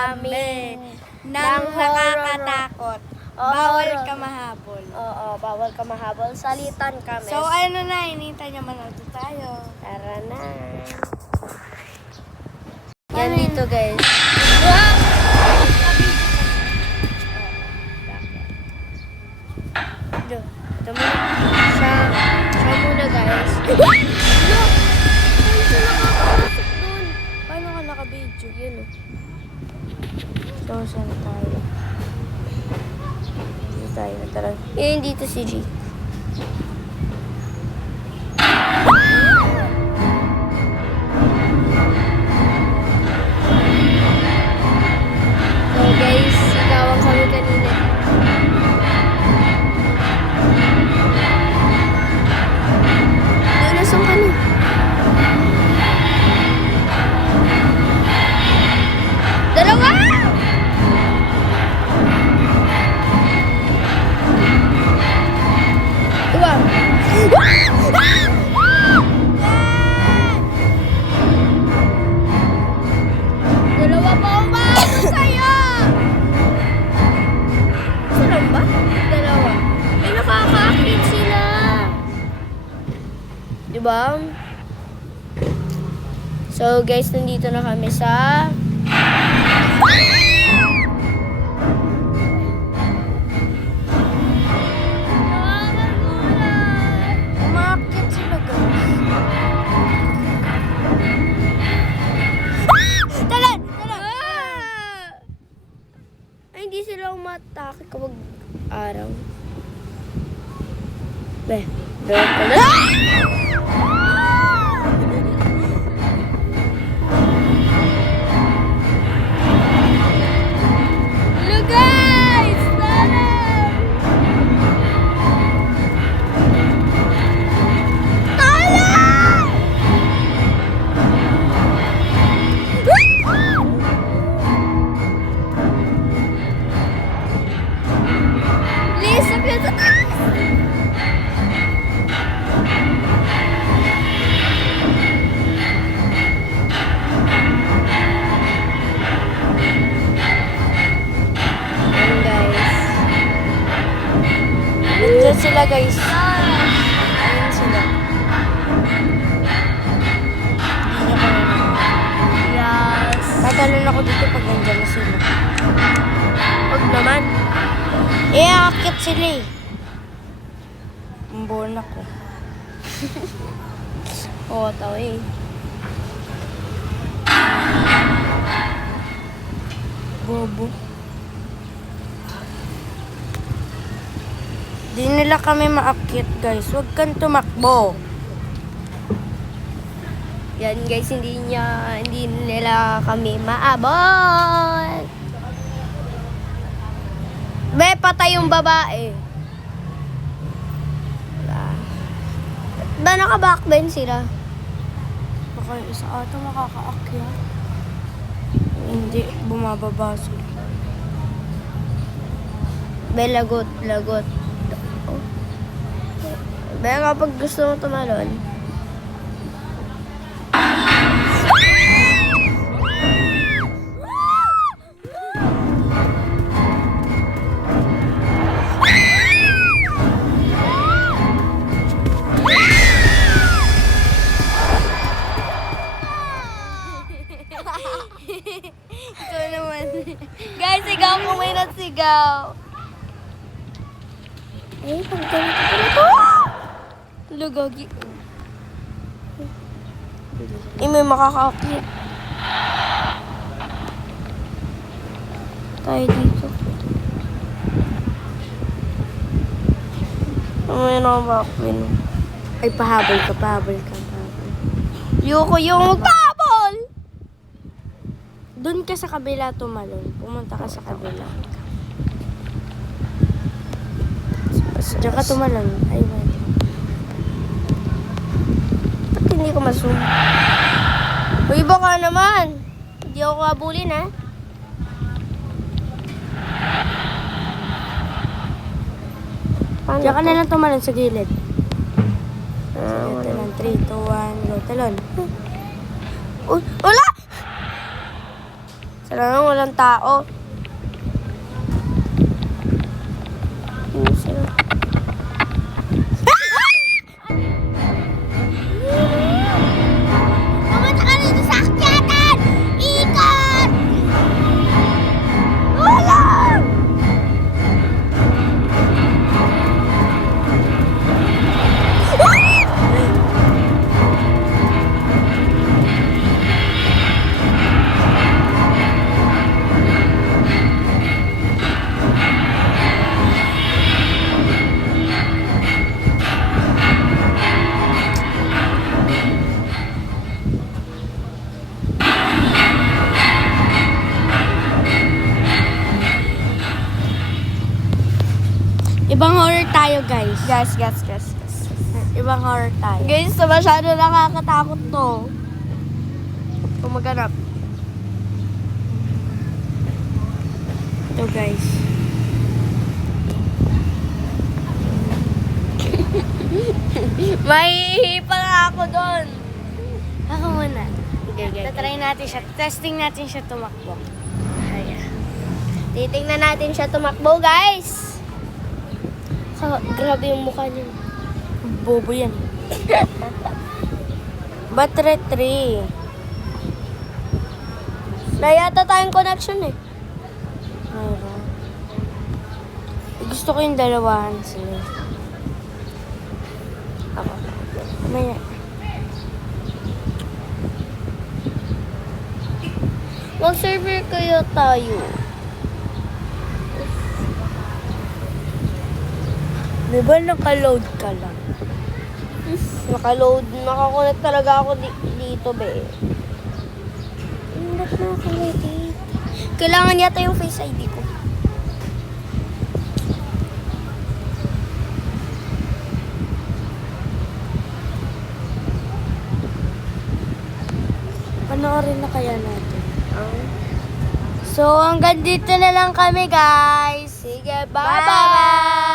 kami ng nakakatakot. Bawal ka mahabol. Oo, bawal ka mahabol. Salitan kami. So, ano na, hinintay niya manood tayo. Tara na. Yan dito, guys. Ito muna. Siya muna, guys. No! Ano siya nakakapasok dun? Paano ka naka-video? Yun, oh. So, saan tayo? Dito tayo. Tara. Yun, dito si G. So, guys, sigawan kami kanina. Nasaan ka na? Dalawa! Dua. Dalawa pa umabot sa'yo! Isa lang ba? Dalawa. Eh, nakaka-akit sila. Diba? So, guys, nandito na kami sa... Umakit sila, guys. Talan! Ay, hindi sila umatake kapag araw. Be, doon ka na. Nandiyan sila, guys. Ayan sila. Yes. Tatalon ako dito pag nandiyan na sila. Huwag naman. Akit sila eh. Ang bonak ko. Oo, tao eh. Bobo. Di nila kami maakit, guys. Huwag kang tumakbo. Yan, guys, hindi nila kami maabot. Be, patay yung babae. Ba, naka-backbend sila? Baka yung isa ata makakaakyat. Hindi, bumababa sila. Be, lagot. Be, kapag gusto mo tumalon. Ito naman. Guys, sigaw kung may nasigaw. Eh, pag ganito pala ito. Lugagi. May makakaakit. Tayo dito. May nakabakbin. Ay, pahabol ka. Yoko yung magpahabol! Doon ka sa kabila tumalon. Pumunta ka sa kabila. Diyan ka tumalon. Ay, wait. Ba't hindi ko ma-zoom? Uy, baka naman. Hindi ako kabulin, ha? Diyan ka na lang tumalon sa gilid. Sige, talon. 3, 2, 1, go. Talon. Uy, wala! Sana lang walang tao. Pumunta ka dito sa akyatan! Ikot! Wala! Ibang horror tayo, guys. Gas. Ibang horror tayo. Guys, masyado nakakatakot to. Kumaganap. Ito, guys. Mahihipa na ako doon. Ako muna. Okay. Tatry natin siya. Testing natin siya tumakbo. Ayan. Titingnan natin siya tumakbo, guys. Grabe yung mukha niya. Bobo yan. Ba't retry? Wala yata tayong connection eh. Mayroon. Gusto ko yung dalawahan sila. Ako. Maya. Mag-server kaya tayo. Di ba naka-load ka lang? Naka-load. Nakakonect talaga ako dito, be. Ba't nakakonect? Kailangan yata yung Face ID ko. Panoorin na kaya natin. So, hanggang dito na lang kami, guys. Sige, bye-bye!